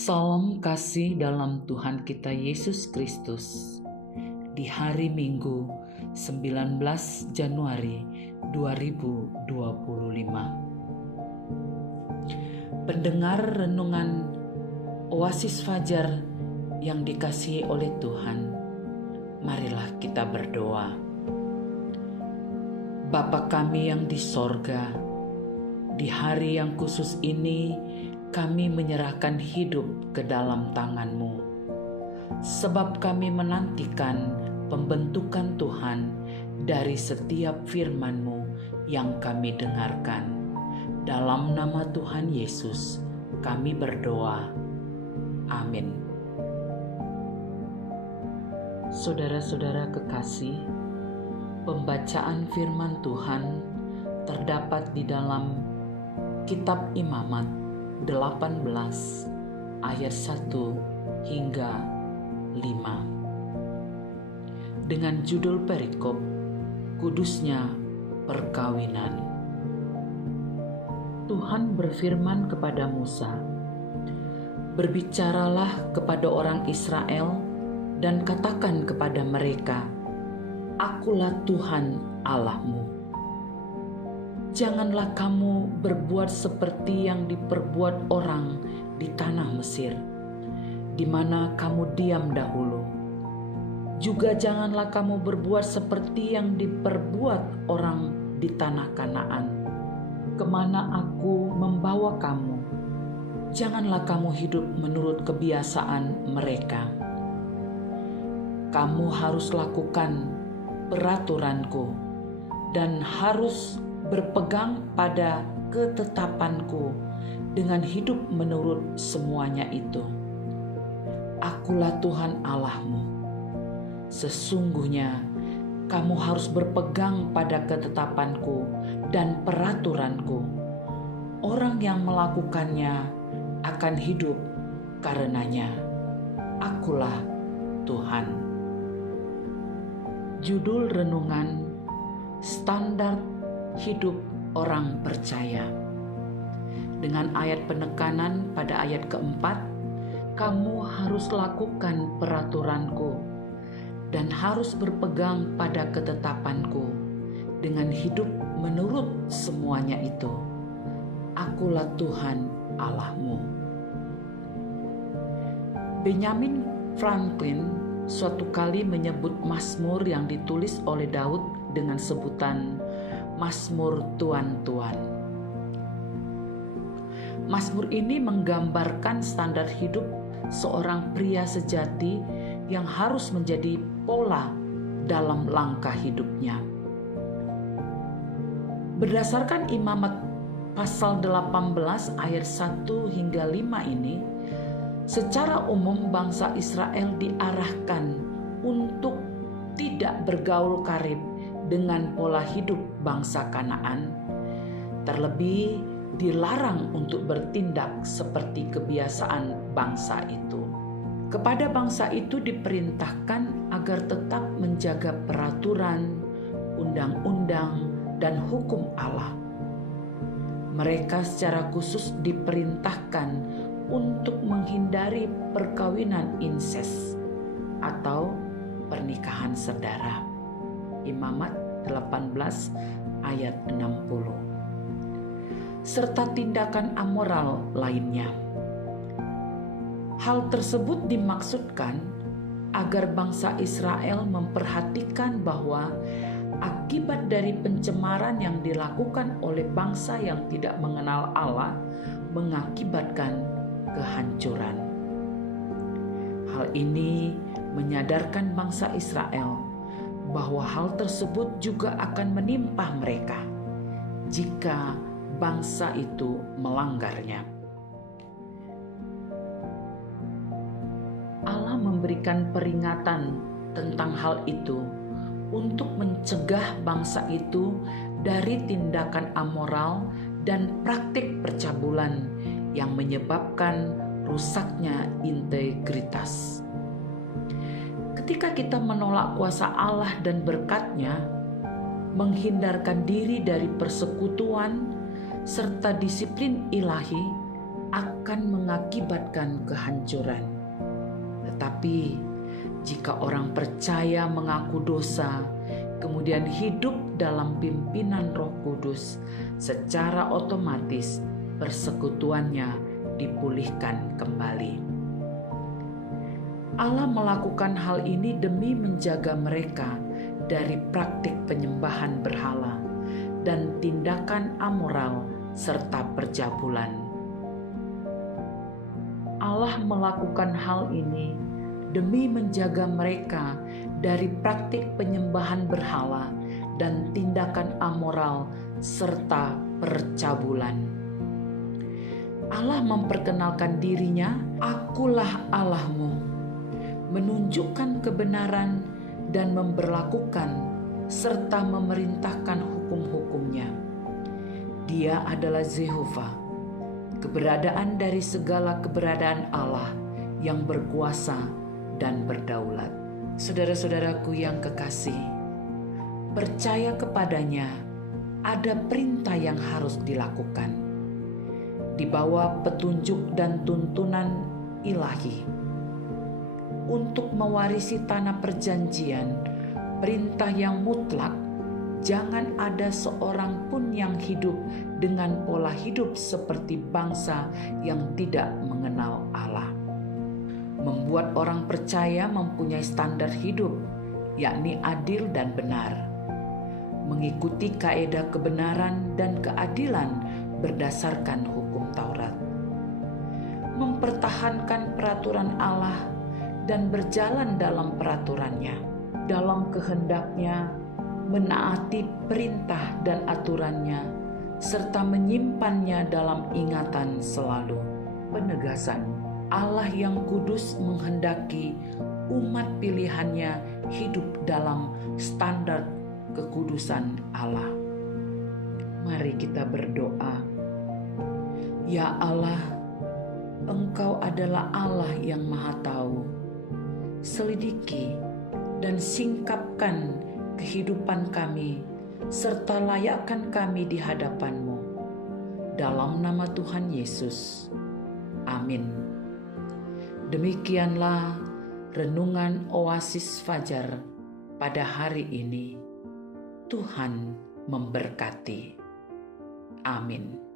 Salam kasih dalam Tuhan kita Yesus Kristus. Di hari Minggu 19 Januari 2025. Pendengar renungan Oasis Fajar yang dikasihi oleh Tuhan, marilah kita berdoa. Bapa kami yang di sorga, di hari yang khusus ini kami menyerahkan hidup ke dalam tangan-Mu, sebab kami menantikan pembentukan Tuhan dari setiap firman-Mu yang kami dengarkan. Dalam nama Tuhan Yesus kami berdoa. Amin. Saudara-saudara kekasih, pembacaan firman Tuhan terdapat di dalam Kitab Imamat 18 ayat 1 hingga 5 dengan judul perikop Kudusnya Perkawinan. Tuhan berfirman kepada Musa, "Berbicaralah kepada orang Israel dan katakan kepada mereka, Akulah Tuhan Allahmu. Janganlah kamu berbuat seperti yang diperbuat orang di tanah Mesir, di mana kamu diam dahulu. Juga janganlah kamu berbuat seperti yang diperbuat orang di tanah Kanaan, kemana aku membawa kamu. Janganlah kamu hidup menurut kebiasaan mereka. Kamu harus lakukan peraturanku dan harus berpegang pada ketetapanku dengan hidup menurut semuanya itu. Akulah Tuhan Allahmu. Sesungguhnya kamu harus berpegang pada ketetapanku dan peraturanku. Orang yang melakukannya akan hidup karenanya. Akulah Tuhan." Judul renungan: Standar Hidup Orang Percaya. Dengan ayat penekanan pada ayat keempat, kamu harus lakukan peraturanku dan harus berpegang pada ketetapanku dengan hidup menurut semuanya itu. Akulah Tuhan Allahmu. Benjamin Franklin suatu kali menyebut Mazmur yang ditulis oleh Daud dengan sebutan Mazmur Tuan-Tuan. Mazmur ini menggambarkan standar hidup seorang pria sejati yang harus menjadi pola dalam langkah hidupnya. Berdasarkan Imamat pasal 18 ayat 1 hingga 5 ini, secara umum bangsa Israel diarahkan untuk tidak bergaul karib dengan pola hidup bangsa Kanaan, terlebih dilarang untuk bertindak seperti kebiasaan bangsa itu. Kepada bangsa itu diperintahkan agar tetap menjaga peraturan, undang-undang, dan hukum Allah. Mereka secara khusus diperintahkan untuk menghindari perkawinan inses atau pernikahan saudara. Imamat 18 ayat 60. Serta tindakan amoral lainnya. Hal tersebut dimaksudkan agar bangsa Israel memperhatikan bahwa akibat dari pencemaran yang dilakukan oleh bangsa yang tidak mengenal Allah mengakibatkan kehancuran. Hal ini menyadarkan bangsa Israel bahwa hal tersebut juga akan menimpa mereka jika bangsa itu melanggarnya. Allah memberikan peringatan tentang hal itu untuk mencegah bangsa itu dari tindakan amoral dan praktik percabulan yang menyebabkan rusaknya integritas. Ketika kita menolak kuasa Allah dan berkat-Nya, menghindarkan diri dari persekutuan serta disiplin ilahi, akan mengakibatkan kehancuran. Tetapi jika orang percaya mengaku dosa, kemudian hidup dalam pimpinan Roh Kudus, secara otomatis persekutuannya dipulihkan kembali. Allah melakukan hal ini demi menjaga mereka dari praktik penyembahan berhala dan tindakan amoral serta perjabulan. Allah melakukan hal ini demi menjaga mereka dari praktik penyembahan berhala dan tindakan amoral serta percabulan. Allah memperkenalkan dirinya, "Akulah Allahmu," menunjukkan kebenaran dan memberlakukan serta memerintahkan hukum-hukumnya. Dia adalah Jehovah, keberadaan dari segala keberadaan Allah yang berkuasa dan berdaulat. Saudara-saudaraku yang kekasih, percaya kepadanya ada perintah yang harus dilakukan di bawah petunjuk dan tuntunan ilahi. Untuk mewarisi tanah perjanjian, perintah yang mutlak, jangan ada seorang pun yang hidup dengan pola hidup seperti bangsa yang tidak mengenal Allah. Membuat orang percaya mempunyai standar hidup, yakni adil dan benar. Mengikuti kaedah kebenaran dan keadilan berdasarkan hukum Taurat. Mempertahankan peraturan Allah dan berjalan dalam peraturannya, dalam kehendaknya, menaati perintah dan aturannya, serta menyimpannya dalam ingatan selalu. Penegasan, Allah yang kudus menghendaki umat pilihannya hidup dalam standar kekudusan Allah. Mari kita berdoa. Ya Allah, Engkau adalah Allah yang Maha Tahu. Selidiki dan singkapkan kehidupan kami, serta layakkan kami di hadapan-Mu. Dalam nama Tuhan Yesus. Amin. Demikianlah renungan Oasis Fajar pada hari ini. Tuhan memberkati. Amin.